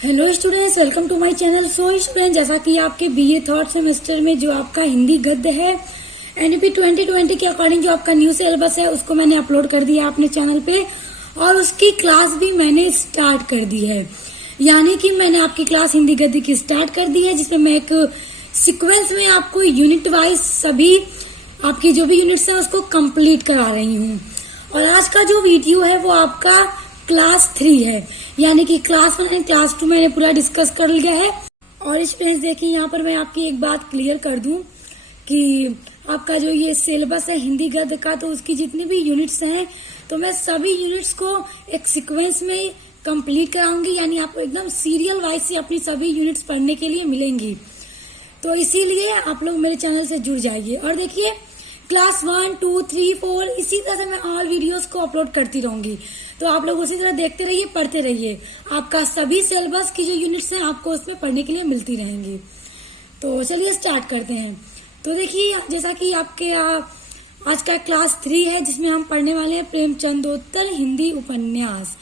Hello students, welcome to my channel. So student, जैसा कि आपके बीए थर्ड सेमेस्टर में जो आपका हिंदी गद्य है एनईपी 2020 के अकॉर्डिंग जो आपका न्यू सिलेबस है उसको मैंने अपलोड कर दिया अपने चैनल पे और उसकी क्लास भी मैंने स्टार्ट कर दी है। यानी कि मैंने आपकी क्लास हिंदी गद्य की स्टार्ट कर दी है, जिसमें मैं एक सीक्वेंस में आपको यूनिट वाइज सभी आपकी जो भी यूनिट्स है उसको कंप्लीट करा रही हूँ। और आज का जो वीडियो है वो आपका क्लास 3 है, यानी कि क्लास 1 एंड क्लास 2 मैंने पूरा डिस्कस कर लिया है। और स्टूडेंट्स देखिए, यहाँ पर मैं आपकी एक बात क्लियर कर दूं कि आपका जो ये सिलेबस है हिंदी गद्य का, तो उसकी जितनी भी यूनिट्स हैं तो मैं सभी यूनिट्स को एक सीक्वेंस में कंप्लीट कराऊंगी, यानी आपको एकदम सीरियल वाइज से अपनी सभी यूनिट्स पढ़ने के लिए मिलेंगी। तो इसीलिए आप लोग मेरे चैनल से जुड़ जाइए। और देखिए, क्लास 1, 2, 3, 4 इसी तरह से मैं ऑल वीडियोस को अपलोड करती रहूंगी, तो आप लोग उसी तरह देखते रहिए, पढ़ते रहिए। आपका सभी सिलेबस की जो यूनिट्स हैं आपको उसमें पढ़ने के लिए मिलती रहेंगी। तो चलिए स्टार्ट करते हैं। तो देखिए, जैसा कि आपके आज का क्लास 3 है, जिसमें हम पढ़ने वाले हैं प्रेमचंदोत्तर हिंदी उपन्यास।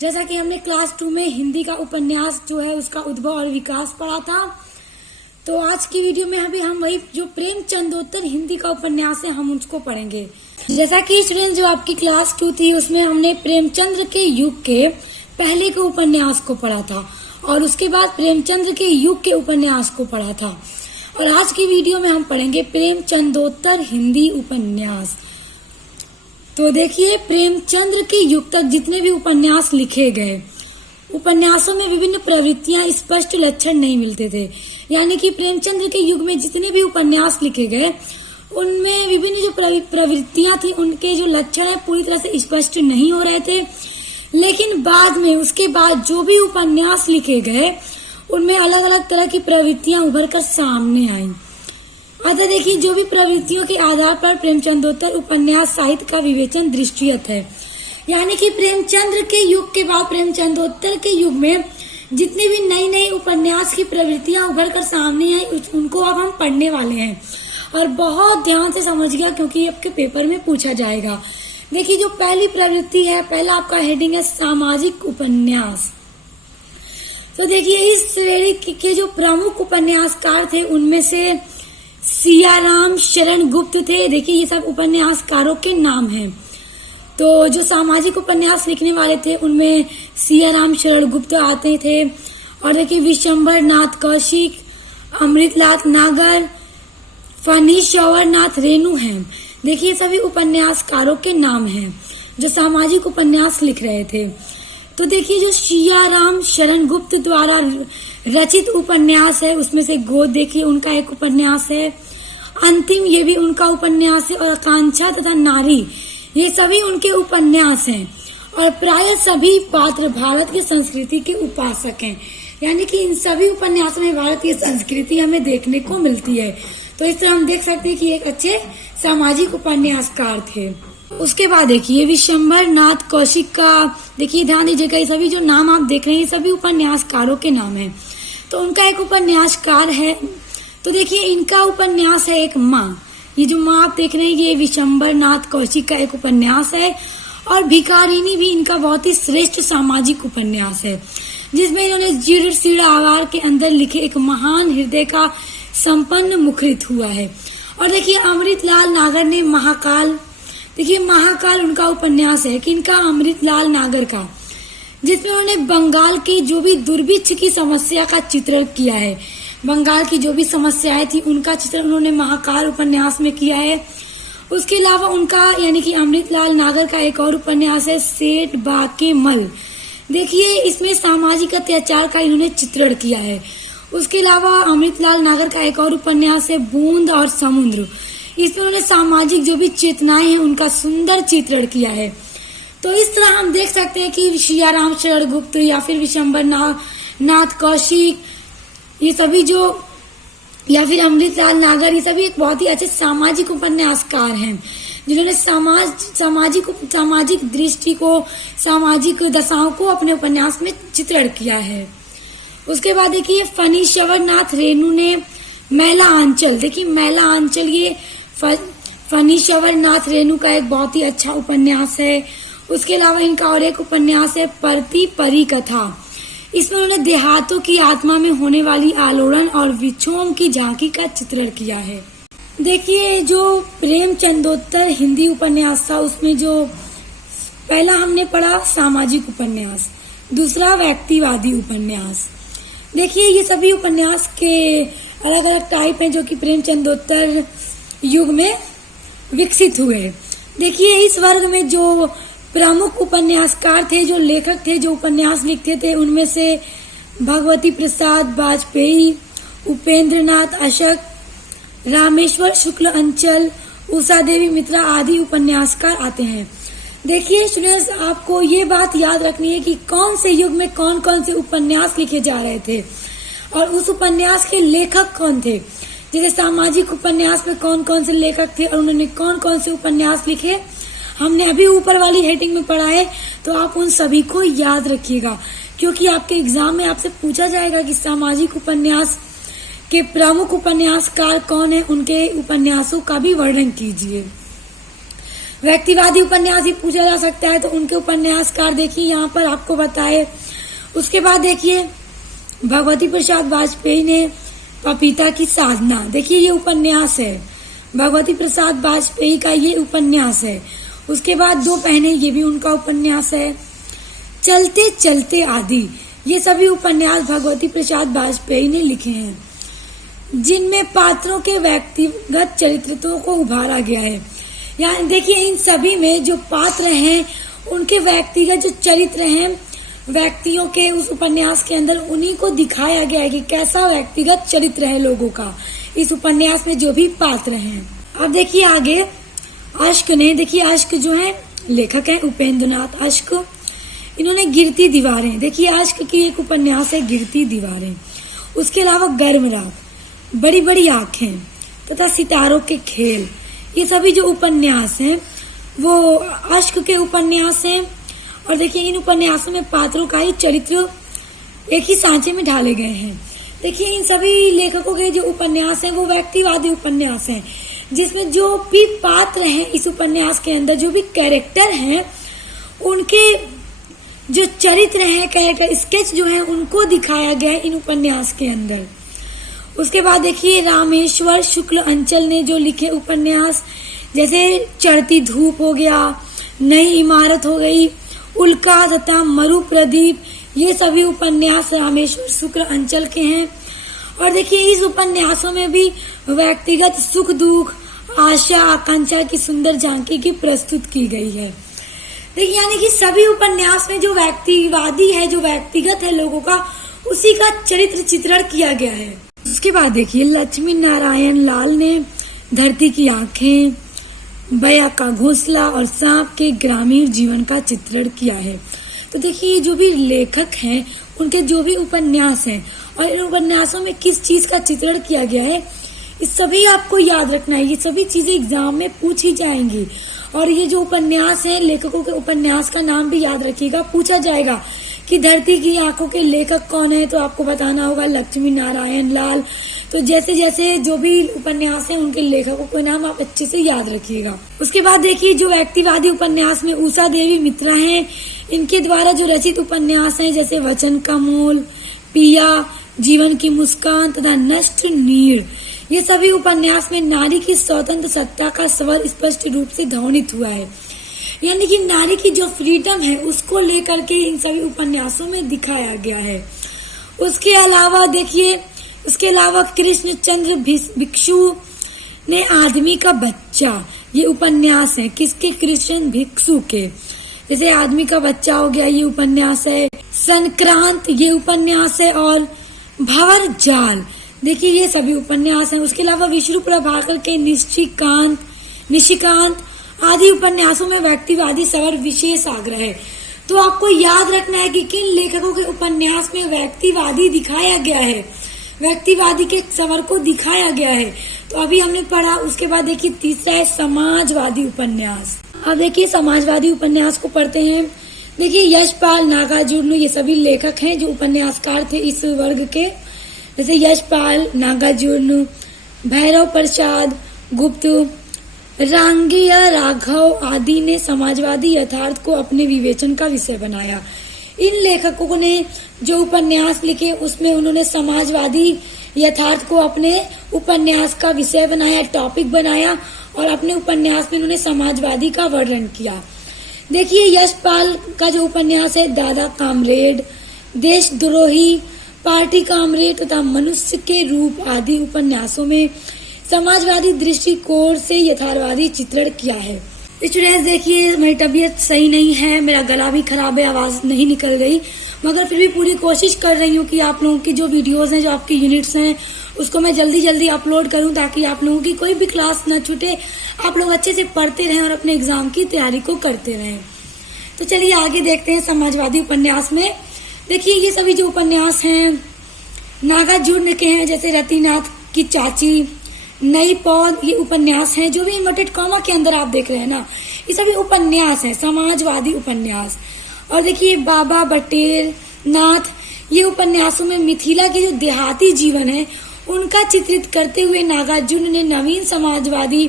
जैसा कि हमने क्लास 2 में हिंदी का उपन्यास जो है उसका उद्भव और विकास पढ़ा था, तो आज की वीडियो में अभी हम वही जो प्रेमचंदोत्तर हिंदी का उपन्यास है हम उसको पढ़ेंगे। जैसा कि स्टूडेंट जो आपकी क्लास 2 थी उसमें हमने प्रेमचंद्र के युग के पहले के उपन्यास को पढ़ा था और उसके बाद प्रेमचंद्र के युग के उपन्यास को पढ़ा था। और आज की वीडियो में हम पढ़ेंगे प्रेमचंदोत्तर हिंदी उपन्यास। तो देखिए, प्रेमचंद्र के युग तक जितने भी उपन्यास लिखे गए, उपन्यासों में विभिन्न प्रवृत्तियां स्पष्ट लक्षण नहीं मिलते थे। यानी कि प्रेमचंद्र के युग में जितने भी उपन्यास लिखे गए उनमें विभिन्न जो प्रवृत्तियां थी, उनके जो लक्षण है पूरी तरह से स्पष्ट नहीं हो रहे थे। लेकिन बाद में उसके बाद जो भी उपन्यास लिखे गए उनमें अलग अलग तरह की प्रवृत्तियां उभर कर सामने आई। अतः देखिए, जो भी प्रवृत्तियों के आधार पर प्रेमचंदोत्तर उपन्यास साहित्य का विवेचन दृष्टिगत है। यानी कि प्रेमचंद्र के युग के बाद प्रेमचंदोत्तर के युग में जितनी भी नई नई उपन्यास की प्रवृत्तियां उभर कर सामने आई उनको अब हम पढ़ने वाले हैं। और बहुत ध्यान से समझिएगा, क्योंकि आपके पेपर में पूछा जाएगा। देखिए, जो पहली प्रवृत्ति है, पहला आपका हेडिंग है सामाजिक उपन्यास। तो देखिए, इस श्रेणी के जो प्रमुख उपन्यासकार थे उनमें से सियाराम शरण गुप्त थे। देखिए, ये सब उपन्यासकारों के नाम हैं। तो जो सामाजिक उपन्यास लिखने वाले थे उनमें सियाराम शरण गुप्त आते थे। और देखिए, विशंबर नाथ कौशिक, अमृतलाल नागर, फणीश्वर नाथ रेणु हैं। देखिए, सभी उपन्यासकारों के नाम हैं जो सामाजिक उपन्यास लिख रहे थे। तो देखिए, जो सियाराम शरण गुप्त द्वारा रचित उपन्यास है उसमें से गोद देखिए उनका एक उपन्यास है, अंतिम ये भी उनका उपन्यास है, और आकांक्षा तथा नारी ये सभी उनके उपन्यास हैं। और प्राय सभी पात्र भारत की संस्कृति के उपासक हैं। यानी कि इन सभी उपन्यासों में भारतीय संस्कृति हमें देखने को मिलती है। तो इस तरह हम देख सकते हैं कि एक अच्छे सामाजिक उपन्यासकार थे। उसके बाद देखिए, विशंबर नाथ कौशिक का, देखिए ध्यान दीजिएगा, ये सभी जो नाम आप देख रहे हैं सभी उपन्यासकारों के नाम हैं। तो उनका एक उपन्यासकार है, तो देखिए इनका उपन्यास है एक माँ। ये जो माँ आप देख रहे हैं ये विशंबर नाथ कौशिक का एक उपन्यास है। और भिखारिनी भी इनका बहुत ही श्रेष्ठ सामाजिक उपन्यास है, जिसमें इन्होंने जीर्ण शीर्ण आवार के अंदर लिखे एक महान हृदय का संपन्न मुखरित हुआ है। और देखिए, अमृतलाल नागर ने महाकाल, देखिए महाकाल उनका उपन्यास है कि इनका अमृतलाल नागर का, जिसमें उन्होंने बंगाल की जो भी दुर्भिक्ष की समस्या का चित्रण किया है। बंगाल की जो भी समस्याएं थी उनका चित्रण उन्होंने महाकाल उपन्यास में किया है। उसके अलावा उनका यानी कि अमृतलाल नागर का एक और उपन्यास है सेठ बाके मल। देखिए, इसमें सामाजिक अत्याचार का इन्होंने चित्रण किया है। उसके अलावा अमृतलाल नागर का एक और उपन्यास है बूंद और समुद्र। इसमें उन्होंने सामाजिक जो भी चेतनाएं हैं उनका सुंदर चित्रण किया है। तो इस तरह हम देख सकते हैं कि सियाराम शरण गुप्त या फिर विशंबर नाथ कौशिक, ये सभी जो, या फिर अमृतलाल नागर, ये सभी एक बहुत ही अच्छे सामाजिक उपन्यासकार हैं जिन्होंने सामाजिक दृष्टि को, सामाजिक दशाओं को अपने उपन्यास में चित्रण किया है। उसके बाद देखिए, फणीश्वर नाथ रेणु ने मैला आंचल, देखिए मैला आंचल ये फणीश्वर नाथ रेणु का एक बहुत ही अच्छा उपन्यास है। उसके अलावा इनका और एक उपन्यास है परती परी कथा। इसमें उन्होंने देहातों की आत्मा में होने वाली आलोड़न और विक्षोभ की झांकी का चित्रण किया है। देखिए, जो प्रेमचंदोत्तर हिंदी उपन्यास था उसमें जो पहला हमने पढ़ा सामाजिक उपन्यास, दूसरा व्यक्तिवादी उपन्यास। देखिए, ये सभी उपन्यास के अलग अलग टाइप हैं जो कि प्रेमचंदोत्तर युग में विकसित हुए। देखिए, इस वर्ग में जो प्रमुख उपन्यासकार थे, जो लेखक थे, जो उपन्यास लिखते थे, उनमें से भगवती प्रसाद वाजपेयी, उपेंद्रनाथ अशक, रामेश्वर शुक्ल अंचल, उषा देवी मित्रा आदि उपन्यासकार आते हैं। देखिए स्टूडेंट्स, आपको ये बात याद रखनी है कि कौन से युग में कौन कौन से उपन्यास लिखे जा रहे थे और उस उपन्यास के लेखक कौन थे। जैसे सामाजिक उपन्यास में कौन कौन से लेखक थे और उन्होंने कौन कौन से उपन्यास लिखे, हमने अभी ऊपर वाली हेडिंग में पढ़ा है, तो आप उन सभी को याद रखिएगा, क्योंकि आपके एग्जाम में आपसे पूछा जाएगा कि सामाजिक उपन्यास के प्रमुख उपन्यासकार कौन है, उनके उपन्यासों का भी वर्णन कीजिए। व्यक्तिवादी उपन्यास भी पूछा जा सकता है, तो उनके उपन्यासकार देखिए यहाँ पर आपको बताए। उसके बाद देखिए, भगवती प्रसाद वाजपेयी ने पपीता की साधना, देखिए ये उपन्यास है, भगवती प्रसाद वाजपेयी का ये उपन्यास है। उसके बाद दो पहने, ये भी उनका उपन्यास है। चलते चलते आदि, ये सभी उपन्यास भगवती प्रसाद वाजपेयी ने लिखे हैं, जिनमें पात्रों के व्यक्तिगत चरित्रों को उभारा गया है। यहाँ देखिए, इन सभी में जो पात्र हैं उनके व्यक्तिगत जो चरित्र हैं, व्यक्तियों के उस उपन्यास के अंदर उन्हीं को दिखाया गया है कि कैसा व्यक्तिगत चरित्र है लोगों का, इस उपन्यास में जो भी पात्र हैं। अब देखिए आगे, अश्क ने, देखिए अश्क जो है लेखक है उपेंद्रनाथ अश्क, इन्होंने गिरती दीवारें, देखिए अश्क की एक उपन्यास है गिरती दीवारें। उसके अलावा गर्म रात, बड़ी बड़ी आंखें तथा सितारों के खेल, ये सभी जो उपन्यास हैं वो अश्क के उपन्यास हैं। और देखिए, इन उपन्यासों में पात्रों का ही चरित्र एक ही सांचे में ढाले गए हैं। देखिए, इन सभी लेखकों के जो उपन्यास हैं वो व्यक्तिवादी उपन्यास हैं, जिसमें जो भी पात्र हैं इस उपन्यास के अंदर, जो भी कैरेक्टर हैं, उनके जो चरित्र हैं, कैरेक्टर स्केच जो है, उनको दिखाया गया है इन उपन्यास के अंदर। उसके बाद देखिए, रामेश्वर शुक्ल अंचल ने जो लिखे उपन्यास, जैसे चढ़ती धूप हो गया, नई इमारत हो गई, उल्का तथा मरु प्रदीप, ये सभी उपन्यास रामेश्वर शुक्ल अंचल के हैं। और देखिए, इस उपन्यासों में भी व्यक्तिगत सुख दुख, आशा आकांक्षा की सुंदर झांकी की प्रस्तुत की गई है। देखिए, यानी कि सभी उपन्यास में जो व्यक्तिवादी है, जो व्यक्तिगत है लोगों का, उसी का चरित्र चित्रण किया गया है। उसके बाद देखिए, लक्ष्मी नारायण लाल ने धरती की आंखें, बया का घोंसला और सांप के ग्रामीण जीवन का चित्रण किया है। तो देखिए, जो भी लेखक हैं उनके जो भी उपन्यास हैं और इन उपन्यासों में किस चीज का चित्रण किया गया है, इस सभी आपको याद रखना है। ये सभी चीजें एग्जाम में पूछी जाएंगी। और ये जो उपन्यास है, लेखकों के उपन्यास का नाम भी याद रखिएगा, पूछा जाएगा कि धरती की आंखों के लेखक कौन है, तो आपको बताना होगा लक्ष्मी नारायण लाल। तो जैसे जैसे जो भी उपन्यास है उनके लेखकों के नाम आप अच्छे से याद रखिएगा। उसके बाद देखिए, जो व्यक्तिवादी उपन्यास में उषा देवी मित्रा हैं, इनके द्वारा जो रचित उपन्यास हैं, जैसे वचन का मोल, पिया, जीवन की मुस्कान तथा नष्ट नीड़, ये सभी उपन्यास में नारी की स्वतंत्र सत्ता का स्वर स्पष्ट रूप से ध्वनित हुआ है। यानी कि नारी की जो फ्रीडम है उसको लेकर के इन सभी उपन्यासों में दिखाया गया है। उसके अलावा देखिए, उसके अलावा कृष्ण चंद्र भिक्षु ने आदमी का बच्चा, ये उपन्यास है किसके, कृष्ण भिक्षु के। जैसे आदमी का बच्चा हो गया, ये उपन्यास है। संक्रांत, ये उपन्यास है। और भंवर जाल, देखिए ये सभी उपन्यास हैं। उसके अलावा विष्णु प्रभाकर के निशिकांत आदि उपन्यासों में व्यक्तिवादी स्वर विशेष आग्रह है। तो आपको याद रखना है कि किन लेखकों के उपन्यास में व्यक्तिवादी दिखाया गया है, व्यक्तिवादी के स्वर को दिखाया गया है। तो अभी हमने पढ़ा। उसके बाद देखिए, तीसरा है समाजवादी उपन्यास। अब देखिए, समाजवादी उपन्यास को पढ़ते हैं। देखिए, यशपाल, नागार्जुन, ये सभी लेखक हैं जो उपन्यासकार थे इस वर्ग के। जैसे यशपाल, नागार्जुन, भैरव प्रसाद गुप्त, रांगिया राघव आदि ने समाजवादी यथार्थ को अपने विवेचन का विषय बनाया। इन लेखकों ने जो उपन्यास लिखे उसमें उन्होंने समाजवादी यथार्थ को अपने उपन्यास का विषय बनाया, टॉपिक बनाया और अपने उपन्यास में उन्होंने समाजवादी का वर्णन किया। देखिए यशपाल का जो उपन्यास है दादा कामरेड, देशद्रोही, पार्टी कामरेड तथा मनुष्य के रूप आदि उपन्यासों में समाजवादी दृष्टिकोण से यथार्थवादी चित्रण किया है। स्टूडेंट्स देखिए मेरी तबीयत सही नहीं है, मेरा गला भी खराब है, आवाज नहीं निकल गई, मगर फिर भी पूरी कोशिश कर रही हूँ कि आप लोगों की जो वीडियोस हैं, जो आपकी यूनिट्स हैं, उसको मैं जल्दी जल्दी अपलोड करूं ताकि आप लोगों की कोई भी क्लास न छूटे, आप लोग अच्छे से पढ़ते रहें और अपने एग्जाम की तैयारी को करते रहें। तो चलिए आगे देखते हैं समाजवादी उपन्यास में। देखिए ये सभी जो उपन्यास हैं नागार्जुन के हैं, जैसे रतिनाथ की चाची, नई पौध, ये उपन्यास हैं जो भी इन्वर्टेड कॉमा के अंदर आप देख रहे हैं ना, ये सभी उपन्यास हैं, समाजवादी उपन्यास। और देखिए बाबा बटेर नाथ, ये उपन्यासों में मिथिला के जो देहाती जीवन है उनका चित्रित करते हुए नागार्जुन ने नवीन समाजवादी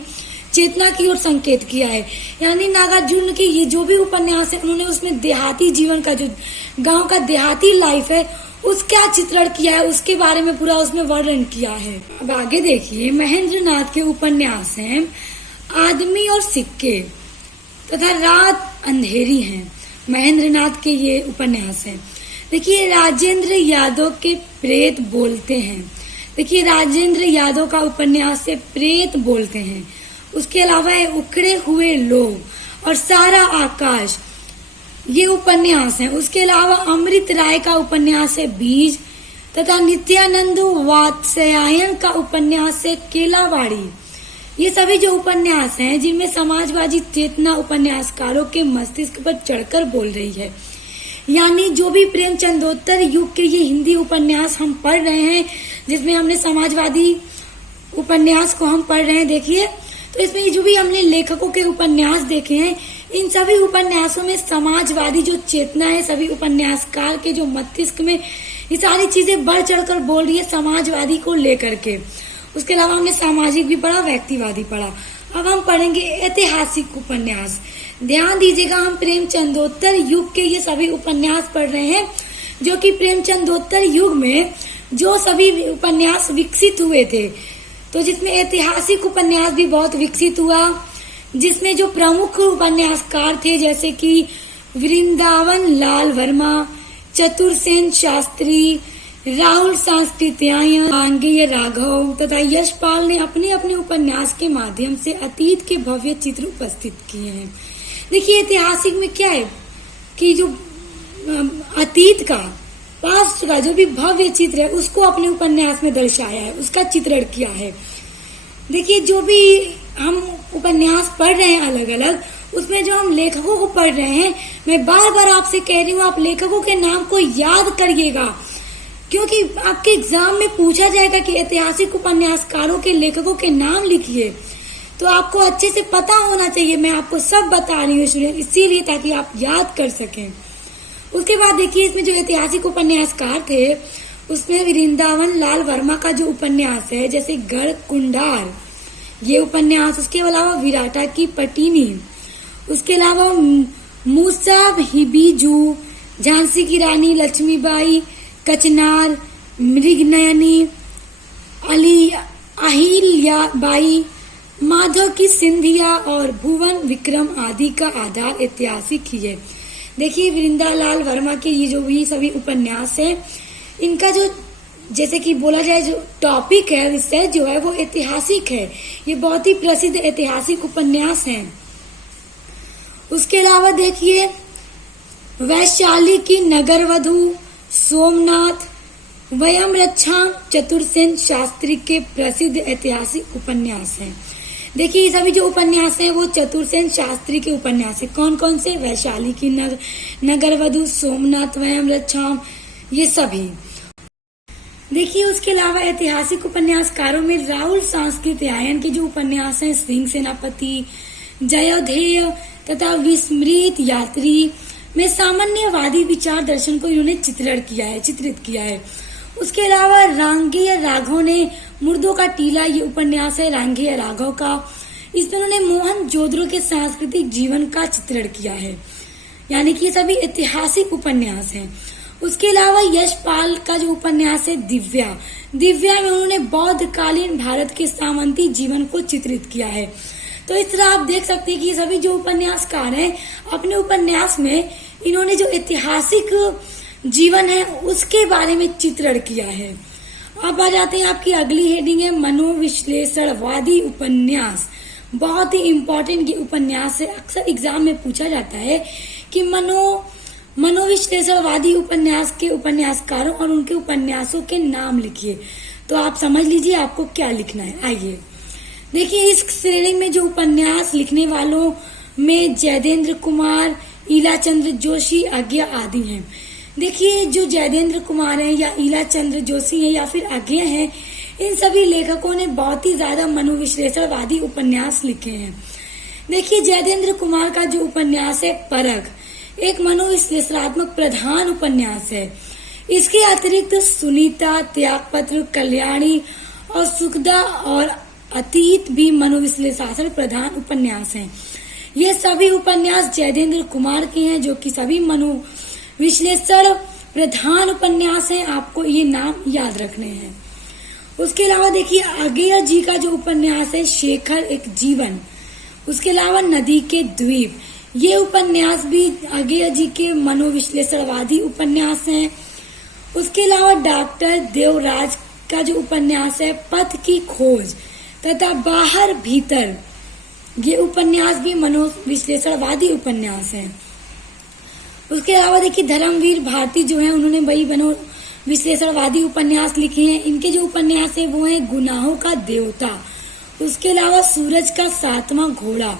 चेतना की ओर संकेत किया है। यानी नागार्जुन के ये जो भी उपन्यास है उन्होंने उसमें देहाती जीवन का, जो गांव का देहाती लाइफ है उसका चित्रण किया है, उसके बारे में पूरा उसमें वर्णन किया है। अब आगे देखिए महेंद्र नाथ के उपन्यास हैं आदमी और सिक्के तथा रात अंधेरी है। महेंद्र नाथ के ये उपन्यास हैं। देखिए राजेंद्र यादव के प्रेत बोलते हैं। देखिए राजेंद्र यादव का उपन्यास से प्रेत बोलते हैं। उसके अलावा है उखड़े हुए लोग और सारा आकाश, ये उपन्यास हैं। उसके अलावा अमृत राय का उपन्यास है बीज तथा नित्यानंद वात्स्यायन का उपन्यास है केलावाड़ी। ये सभी जो उपन्यास हैं जिनमें समाजवादी चेतना उपन्यासकारों के मस्तिष्क पर चढ़कर बोल रही है। यानी जो भी प्रेमचंदोत्तर युग के ये हिंदी उपन्यास हम पढ़ रहे हैं, जिसमें हमने समाजवादी उपन्यास को हम पढ़ रहे हैं, देखिए तो इसमें जो भी हमने लेखकों के उपन्यास देखे हैं, इन सभी उपन्यासों में समाजवादी जो चेतना है, सभी उपन्यासकार के जो मस्तिष्क में ये सारी चीजें बढ़ चढ़कर बोल रही है समाजवादी को लेकर के। उसके अलावा हमने सामाजिक भी पढ़ा, व्यक्तिवादी पढ़ा। अब हम पढ़ेंगे ऐतिहासिक उपन्यास। ध्यान दीजिएगा, हम प्रेमचंदोत्तर युग के ये सभी उपन्यास पढ़ रहे हैं, जो कि प्रेमचंदोत्तर युग में जो सभी उपन्यास विकसित हुए थे, तो जिसमें ऐतिहासिक उपन्यास भी बहुत विकसित हुआ, जिसमें जो प्रमुख उपन्यासकार थे जैसे कि वृंदावन लाल वर्मा, चतुरसेन शास्त्री, राहुल सांस्कृत्यायन, गांगेय राघव तथा यशपाल ने अपने अपने उपन्यास के माध्यम से अतीत के भव्य चित्र उपस्थित किए हैं। देखिए ऐतिहासिक में क्या है कि जो अतीत का, पास्ट का जो भी भव्य चित्र है उसको अपने उपन्यास में दर्शाया है, उसका चित्रण किया है। देखिए जो भी हम उपन्यास पढ़ रहे हैं अलग अलग, उसमें जो हम लेखकों को पढ़ रहे हैं, मैं बार बार आपसे कह रही हूँ आप लेखकों के नाम को याद करिएगा, क्योंकि आपके एग्जाम में पूछा जाएगा कि ऐतिहासिक उपन्यासकारों के लेखकों के नाम लिखिए, तो आपको अच्छे से पता होना चाहिए। मैं आपको सब बता रही हूँ स्टूडेंट, इसीलिए ताकि आप याद कर सकें। उसके बाद देखिए इसमें जो ऐतिहासिक उपन्यासकार थे उसमें वृंदावन लाल वर्मा का जो उपन्यास है, जैसे गढ़ कुंडार ये उपन्यास, उसके अलावा विराटा की पटीनी, उसके अलावा मूसा हिबीजू, झांसी की रानी लक्ष्मीबाई, कचनार, मृगनयनी, अहिल्याबाई, माधव की सिंधिया और भुवन विक्रम आदि का आधार ऐतिहासिक ही है। देखिए वृंदालाल वर्मा के ये जो भी सभी उपन्यास है, इनका जो जैसे कि बोला जाए जो टॉपिक है, विषय जो है वो ऐतिहासिक है। ये बहुत ही प्रसिद्ध ऐतिहासिक उपन्यास हैं। उसके अलावा देखिए वैशाली की नगरवधु, सोमनाथ, वयम रक्षा, चतुरसेन शास्त्री के प्रसिद्ध ऐतिहासिक उपन्यास हैं। देखिए ये सभी जो उपन्यास हैं वो चतुरसेन शास्त्री के उपन्यास है। कौन कौन से? वैशाली की नगरवधु, सोमनाथ, वयम रक्षा, ये सभी। देखिए उसके अलावा ऐतिहासिक उपन्यासकारों में राहुल सांस्कृत्यायन के जो उपन्यास हैं, सिंह सेनापति, जयोधेय तथा विस्मृत यात्री में सामान्यवादी विचार दर्शन को इन्होंने चित्रित किया है। उसके अलावा रांगेय राघव ने मुर्दों का टीला, ये उपन्यास है रांगेय राघव का, इसमें उन्होंने मोहन जोदड़ो के सांस्कृतिक जीवन का चित्रण किया है। यानी कि ये सभी ऐतिहासिक उपन्यास हैं। उसके अलावा यशपाल का जो उपन्यास है दिव्या, दिव्या में उन्होंने बौद्धकालीन भारत के सामंती जीवन को चित्रित किया है। तो इस तरह आप देख सकते हैं कि ये सभी जो उपन्यासकार हैं अपने उपन्यास में इन्होंने जो ऐतिहासिक जीवन है उसके बारे में चित्रण किया है। अब आ जाते हैं आपकी अगली हेडिंग है मनोविश्लेषणवादी उपन्यास। बहुत ही इम्पोर्टेंट ये उपन्यास है, अक्सर एग्जाम में पूछा जाता है कि मनोविश्लेषणवादी उपन्यास के उपन्यासकारों और उनके उपन्यासों के नाम लिखिए। तो आप समझ लीजिए आपको क्या लिखना है। आइए देखिए, इस श्रेणी में जो उपन्यास लिखने वालों में जयदेंद्र कुमार, ईला चंद्र जोशी, अज्ञा आदि हैं। देखिए, जो जयदेंद्र कुमार हैं या ईला चंद्र जोशी हैं या फिर अज्ञा हैं, इन सभी लेखकों ने बहुत ही ज्यादा मनोविश्लेषणवादी उपन्यास लिखे हैं। देखिए, जयदेंद्र कुमार का जो उपन्यास है परख, एक मनोविश्लेषणात्मक प्रधान उपन्यास है। इसके अतिरिक्त सुनीता, त्यागपत्र, कल्याणी और सुखदा और अतीत भी मनोविश्लेषण प्रधान उपन्यास हैं। ये सभी उपन्यास जयदेंद्र कुमार के हैं, जो कि सभी मनोविश्लेषण प्रधान उपन्यास हैं। आपको ये नाम याद रखने हैं। उसके अलावा देखिए, अज्ञा जी का जो उपन्यास है शेखर एक जीवन, उसके अलावा नदी के द्वीप, ये उपन्यास भी अज्ञा जी के मनोविश्लेषणवादी उपन्यास हैं। उसके अलावा डॉक्टर देवराज का जो उपन्यास है पथ की खोज तथा बाहर भीतर, ये उपन्यास भी मनोविश्लेषणवादी उपन्यास है। उसके अलावा देखिए, धर्मवीर भारती जो है उन्होंने वही मनोविश्लेषणवादी उपन्यास लिखे हैं। इनके जो उपन्यास है वो है गुनाहों का देवता, उसके अलावा सूरज का सातवां घोड़ा।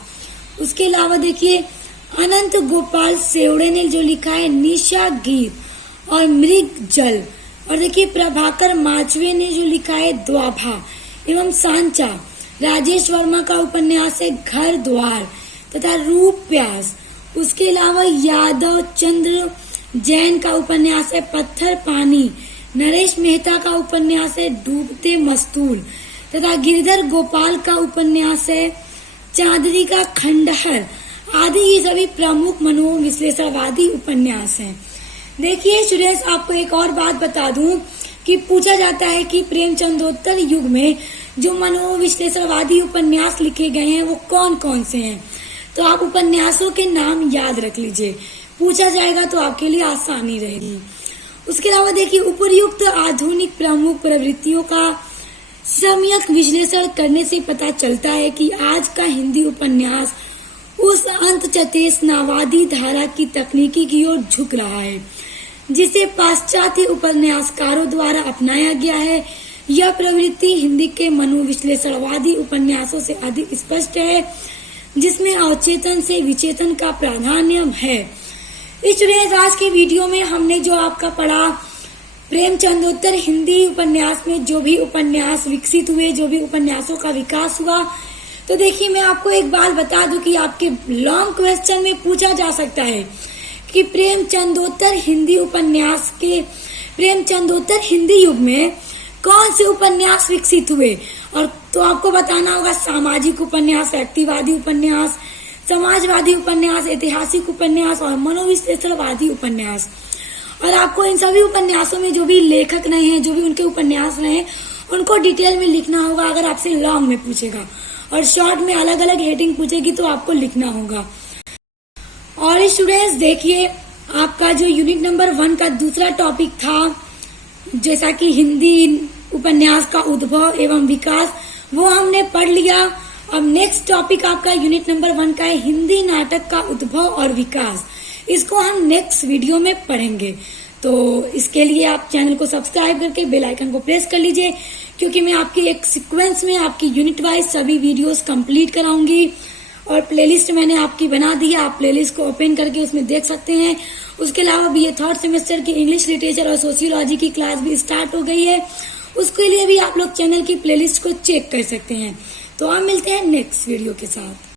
उसके अलावा देखिए, अनंत गोपाल सेवड़े ने जो लिखा है निशा गीत और मृग जल। और देखिए, प्रभाकर माचवे ने जो लिखा है द्वाभा एवं सांचा। राजेश वर्मा का उपन्यास है घर द्वार तथा रूप प्यास। उसके अलावा यादव चंद्र जैन का उपन्यास है पत्थर पानी। नरेश मेहता का उपन्यास है डूबते मस्तूल तथा गिरधर गोपाल का उपन्यास है चांदनी का खंडहर आदि। ये सभी प्रमुख मनोविश्लेषणवादी उपन्यास हैं। देखिए स्टूडेंट्स, आपको एक और बात बता दूं कि पूछा जाता है कि प्रेमचंदोत्तर युग में जो मनोविश्लेषणवादी उपन्यास लिखे गए हैं वो कौन कौन से हैं। तो आप उपन्यासों के नाम याद रख लीजिए, पूछा जाएगा तो आपके लिए आसानी रहेगी। उसके अलावा देखिए, उपर्युक्त आधुनिक प्रमुख प्रवृत्तियों का सम्यक विश्लेषण करने से पता चलता है कि आज का हिंदी उपन्यास उस अंतचेतनावादी धारा की तकनीकी की ओर झुक रहा है जिसे पाश्चात्य उपन्यासकारों द्वारा अपनाया गया है। यह प्रवृत्ति हिंदी के मनोविश्लेषणवादी उपन्यासों से अधिक स्पष्ट है, जिसमें अवचेतन से विचेतन का प्राधान्य है। स्टूडेंट्स, आज के वीडियो में हमने जो आपका पढ़ा प्रेमचंदोत्तर हिंदी उपन्यास में जो भी उपन्यास विकसित हुए, जो भी उपन्यासों का विकास हुआ, तो देखिए मैं आपको एक बात बता दूं कि आपके लॉन्ग क्वेश्चन में पूछा जा सकता है कि प्रेमचंदोत्तर हिंदी उपन्यास के प्रेमचंदोत्तर हिंदी युग में कौन से उपन्यास विकसित हुए। और तो आपको बताना होगा सामाजिक उपन्यास, व्यक्तिवादी उपन्यास, समाजवादी उपन्यास, ऐतिहासिक उपन्यास और मनोविश्लेषणवादी उपन्यास। और आपको इन सभी उपन्यासों में जो भी लेखक रहे हैं, जो भी उनके उपन्यास रहे हैं, उनको डिटेल में लिखना होगा अगर आपसे लॉन्ग में पूछेगा। और शॉर्ट में अलग अलग हेडिंग पूछेगी तो आपको लिखना होगा। और स्टूडेंट्स देखिए, आपका जो यूनिट नंबर 1 का दूसरा टॉपिक था, जैसा कि हिंदी उपन्यास का उद्भव एवं विकास, वो हमने पढ़ लिया। अब नेक्स्ट टॉपिक आपका यूनिट नंबर 1 का है हिंदी नाटक का उद्भव और विकास। इसको हम नेक्स्ट वीडियो में पढ़ेंगे। तो इसके लिए आप चैनल को सब्सक्राइब करके बेल आइकन को प्रेस कर लीजिए, क्योंकि मैं आपकी एक सीक्वेंस में आपकी यूनिट वाइज सभी वीडियोस कंप्लीट कराऊंगी। और प्लेलिस्ट मैंने आपकी बना दी है, आप प्लेलिस्ट को ओपन करके उसमें देख सकते हैं। उसके अलावा बीए थर्ड सेमेस्टर की इंग्लिश लिटरेचर और सोशियोलॉजी की क्लास भी स्टार्ट हो गई है, उसके लिए भी आप लोग चैनल की प्लेलिस्ट को चेक कर सकते हैं। तो आप मिलते हैं नेक्स्ट वीडियो के साथ।